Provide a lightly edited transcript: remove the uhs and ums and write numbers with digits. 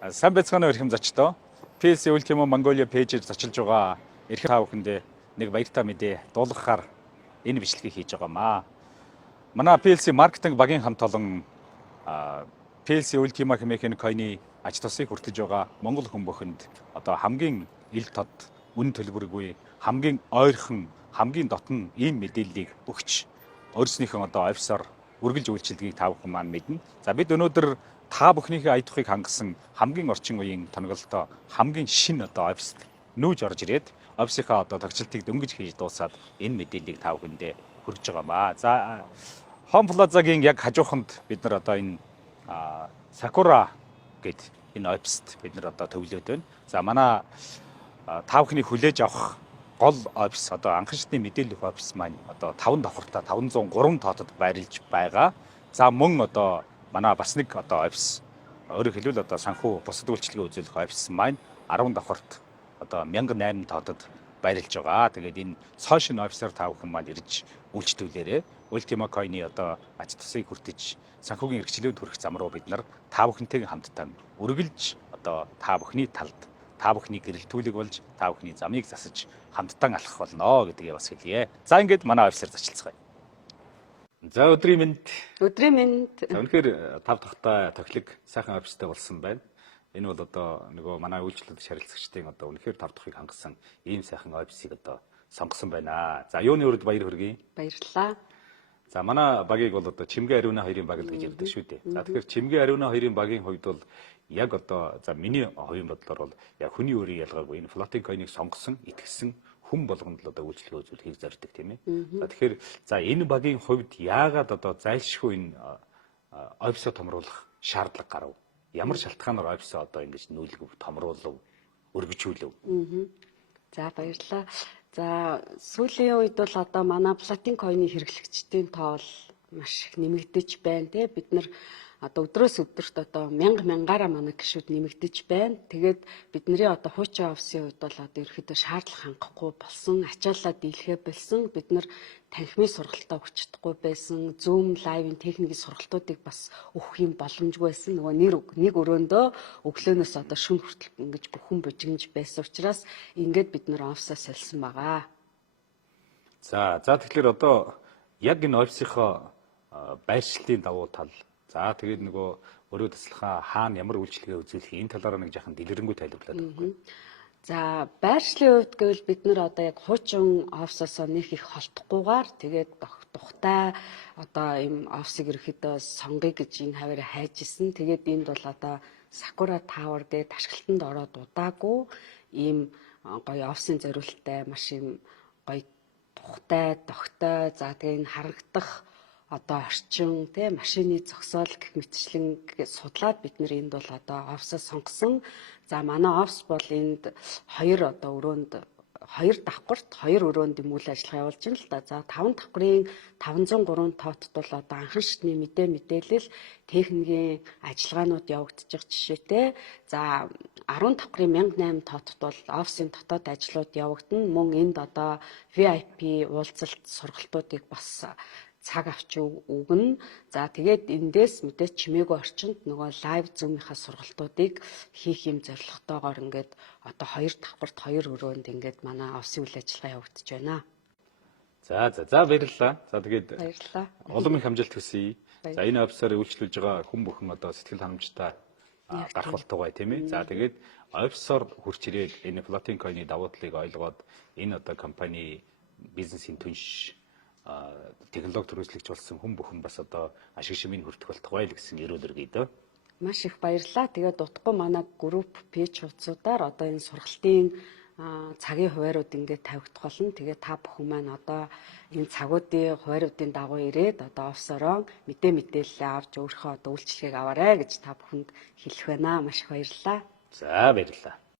Сайн байцгаана уу эрхэм зочдоо. PLC Ultimo Mongolia пэйжээр зочилж байгаа эрхэм та бүхэндээ нэг баяртай мэдээ дуулгахаар энэ бичлэгийг хийж байгаамаа. Манай PLC маркетинг багийн хамт олон PLC Ultimo хэмээх койны аж тусыг хүртэж байгаа монгол хүн бүхэнд одоо хамгийн ил тод үнэн төлбөргүй хамгийн ойрхон хамгийн дотн ийм мэдээллийг өгч өөрснийхөө одоо офисоор үргэлж үйлчилгээг та бүхэн маань мэднэ. За бид өнөөдөр та бүхнийхээ ая духыг хангасан хамгийн орчин үеийн тоноглолтоо хамгийн шинэ одоо офист нүүж орж ирээд офисынхаа одоо тогтцолтыг дөнгөж хийж дуусаад энэ мэдээллийг та бүхэндээ хүргэж байгаамаа. За Home Plaza-гийн яг хажууханд бид нар одоо энэ Sakura гэд энэ офист бид нар одоо төвлөөд байна. За манай та бүхний хүлээж авах гол офис одоо анхан шатны мэдээлэл офис маань одоо 5 давхартай 503 тоотод байрлаж байгаа. За мөн одоо манай бас нэг одоо офис өөрөөр хэлбэл одоо санхүү бусад үйлчилгээ үзүүлэх офис маань 10 давхарт одоо 1008 тоотод байрлаж байгаа. Тэгээд энэ сошиал офисаар та бүхэн маань ирж үйлчлүүлээрэй. Ultimo Coin-ы одоо ач тусыг хүртэж санхүүгийн эрхчлөөнд хүрэх зам руу бид нар та бүхэнтэйгээ хамтдаа үргэлж одоо та бүхний талд та бүхний гэрэлтүүлэг болж та бүхний замыг засаж хамтдаа алхах болно гэдгээ бас хэлье. За ингээд манай офисаар зочилцгаая. За өдрийн мэнд. Өдрийн мэнд. Үнэхээр тав дахтай тохилог сайхан офистай болсон байна. Энэ бол одоо нөгөө манай үйлчлүүлэгч харилцагчдын одоо үнэхээр тав дахыг хангасан ийм сайхан офисыг одоо сонгосон байна. За юуны өрөнд баяр хүргэе. Баярлалаа. За манай багийг бол одоо Чимгээ Ариуна хоёрын баг л гэж ярьдаг шүү дээ. За тэгэхээр Чимгээ Ариуна хоёрын багийн хувьд бол яг одоо за миний хувийн бодлоор бол яг хүний өөрийн ялгаагүй энэ флотинг койныг сонгосон, итгэсэн хүн болгонд л одоо үйлчлэгээ үзүүлэхийг зорддог тийм ээ. За тэгэхээр за энэ багийн хувьд яагаад одоо зайлшгүй энэ офисоо томруулах шаардлага гарав? Ямар шалтгаанаар офисоо одоо ингэж нүүлгэн томруулав, өргөжүүлв? За баярлалаа. За сүүлийн үед бол одоо манай флотинг койны хэрэглэгчдийн тоо маш их нэмэгдэж байна тий. Бид нар одоо өдрөөс өдөрт одоо мянгаараа манай гишүүд нэмэгдэж байна. Тэгээд бидний одоо хуучин офисын хувьд бол одоо ерөөхдөө шаардлага хангахгүй болсон, ачааллаа дийлхэ болсон. Бид нар танхимын сургалтаа өгч чадахгүй байсан. Zoom live-ийн техникийн сургалтуудыг бас өгөх юм боломжгүй байсан. Нөгөө нэг өрөөндөө өглөөнөөс одоо шөнө хүртэл ингэж бүхэн бужигнж байсан учраас ингээд бид нар офисаа солисон байгаа. За тэгэхээр одоо яг энэ офисынхоо байршлалын давуу тал. За тэгээд нөгөө өрөө таслахаа хаана ямар үйлчилгээ үзүүлэх энэ талаараа нэг жаахан дэлгэрэнгүй тайлбарлаад өгөх. За байршлын хувьд гэвэл бид нар одоо яг хуучин офисоос нэг их холдохгүйгээр тэгээд тухтай одоо ийм офисыг ерөөхдөө сонгоё гэж энэ хаваараа хайж исэн. Тэгээд энд бол одоо Sakura Tower гэдэг ашиглалтанд ороод удаагүй ийм гоё офисын зориулттай маш ийм гоё тухтай, тогтой, за тэгээд энэ харагдах одоо орчин тий машины зогсоол гэх мэтчлэн судлаад бид нэр энд бол одоо офисоо сонгосон. За манай офис бол энд хоёр одоо өрөөнд хоёр давхарт хоёр өрөөнд юм үйл ажиллагаа явуулж байна л да. За 5 давхрын 503 тоотт бол одоо анхан шатны мэдээлэл техникийн ажиллагаанууд явагдаж байгаа жишээтэй. За 10 давхрын 1008 тоотт бол офисын дотоод ажлууд явагдана. Мөн энд одоо VIP уулзалт сургалтуудыг бас цаг авч өгнө. За тэгээд эндээс мэдээж чимээгүй орчинд нөгөө лайв зумынхаа сургалтуудыг хийх юм зорилготойгоор ингээд одоо хоёр давхарт хоёр өрөөнд ингээд манай офисын үйл ажиллагаа явагдаж байна. За баярлалаа. За тэгээд баярлалаа. Улам их амжилт хүсье. За энэ офисаар үйлчлүүлж байгаа хүн бүхэн одоо сэтгэл хангамжтай гарах болтугай тийм ээ. За тэгээд офисоор хурч ирээд энэ флотинг койны давуу талыг ойлгоод энэ одоо компани бизнесийн түнш технологи төрөөслөгч болсон хүн бүхэн бас одоо ашиг шимийг хүртэх болтугай л гэсэн эрүүл өргөе дөө. Маш их баярлалаа. Тэгээд утгагүй манай групп пэйж хуудасуудаар одоо энэ сургалтын цагийн хуваарууд ингээд тавигдах болно. Тэгээд та бүхэн маань одоо энэ цагуудын хувааруудын дагуу ирээд одоо офисороо мэдээлэл авч өөрийнхөө одоо үйлчлэгийг аваарай гэж та бүхэнд хэлэх байна. Маш их баярлалаа. За баярлалаа.